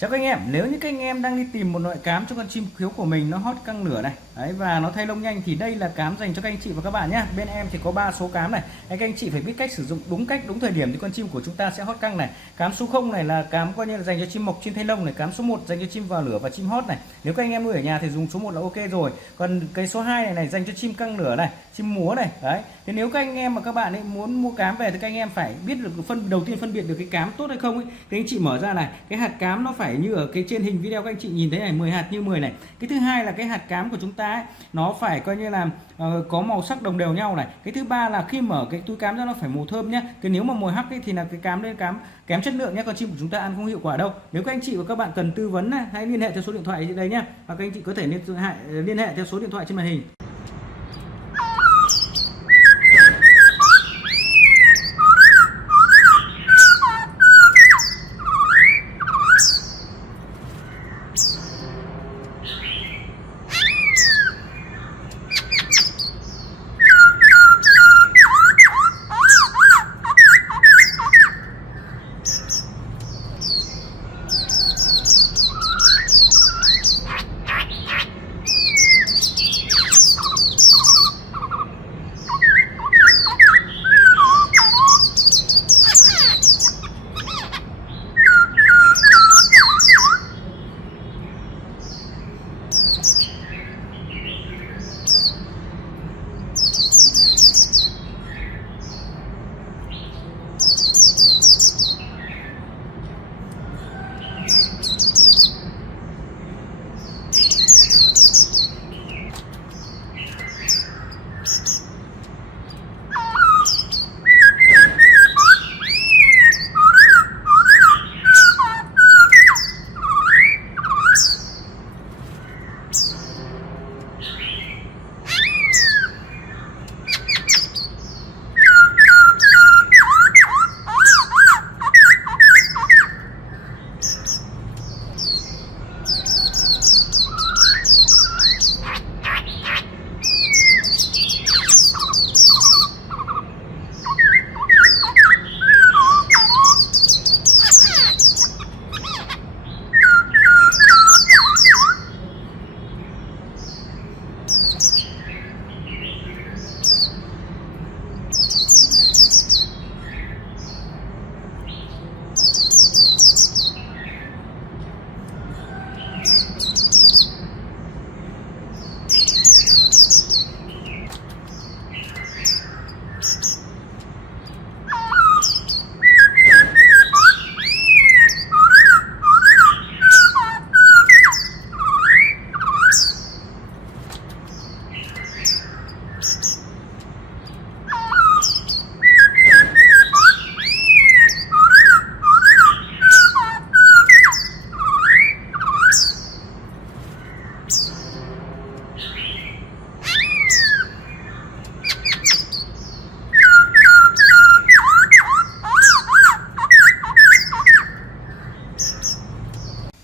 Chào các anh em, nếu như các anh em đang đi tìm một loại cám cho con chim khiếu của mình nó hót căng nửa này đấy, và nó thay lông nhanh thì đây là cám dành cho các anh chị và các bạn nhé. Bên em thì có 3 số cám này, các anh chị phải biết cách sử dụng đúng cách, đúng thời điểm thì con chim của chúng ta sẽ hót căng này. Cám số 0 này là cám coi như là dành cho chim mọc, chim thay lông này. Cám số 1 dành cho chim vào lửa và chim hót này. Nếu các anh em nuôi ở nhà thì dùng số 1 là ok rồi. Còn cái số 2 này dành cho chim căng nửa này, chim múa này đấy. Thế nếu các anh em mà các bạn ấy muốn mua cám về thì các anh em phải biết được đầu tiên phân biệt được cái cám tốt hay không ấy. Thì anh chị mở ra này, cái hạt cám nó phải như ở cái trên hình video các anh chị nhìn thấy này, 10 hạt như 10 này. Cái thứ hai là cái hạt cám của chúng ta ấy, nó phải coi như là có màu sắc đồng đều nhau này. Cái thứ ba là khi mở cái túi cám ra nó phải màu thơm nhé. Cái nếu mà màu hắc ấy thì là cái cám đấy cám kém chất lượng nhé, con chim của chúng ta ăn không hiệu quả đâu. Nếu các anh chị và các bạn cần tư vấn này, hãy liên hệ theo số điện thoại đây nhé, hoặc các anh chị có thể liên hệ theo số điện thoại trên màn hình.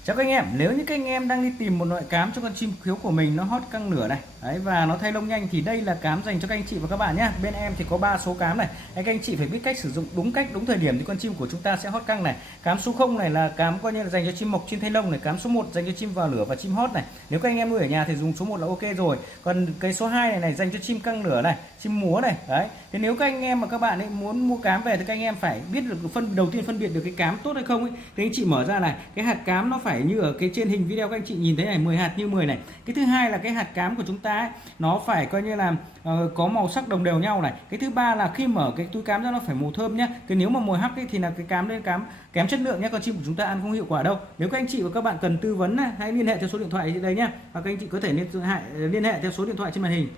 Chào các anh em, nếu như các anh em đang đi tìm một loại cám cho con chim khiếu của mình nó hót căng nửa này đấy, và nó thay lông nhanh thì đây là cám dành cho các anh chị và các bạn nhé. Bên em thì có 3 số cám này, các anh chị phải biết cách sử dụng đúng cách, đúng thời điểm thì con chim của chúng ta sẽ hót căng này. Cám số 0 này là cám coi như là dành cho chim mọc, chim thay lông này. Cám số 1 dành cho chim vào lửa và chim hót này. Nếu các anh em nuôi ở nhà thì dùng số 1 là ok rồi. Còn cái số 2 này dành cho chim căng nửa này, chim múa này đấy. Thế nếu các anh em mà các bạn ấy muốn mua cám về thì các anh em phải biết được đầu tiên phân biệt được cái cám tốt hay không ấy. Thì anh chị mở ra này, cái hạt cám nó phải như ở cái trên hình video các anh chị nhìn thấy này, 10 hạt như 10 này. Cái thứ hai là cái hạt cám của chúng ta ấy, nó phải coi như là có màu sắc đồng đều nhau này. Cái thứ ba là khi mở cái túi cám ra nó phải màu thơm nhé. Cái nếu mà màu hắc ấy thì là cái cám đấy cám kém chất lượng nhé, con chim của chúng ta ăn không hiệu quả đâu. Nếu các anh chị và các bạn cần tư vấn này, hãy liên hệ theo số điện thoại đây nhé, hoặc các anh chị có thể liên hệ theo số điện thoại trên màn hình.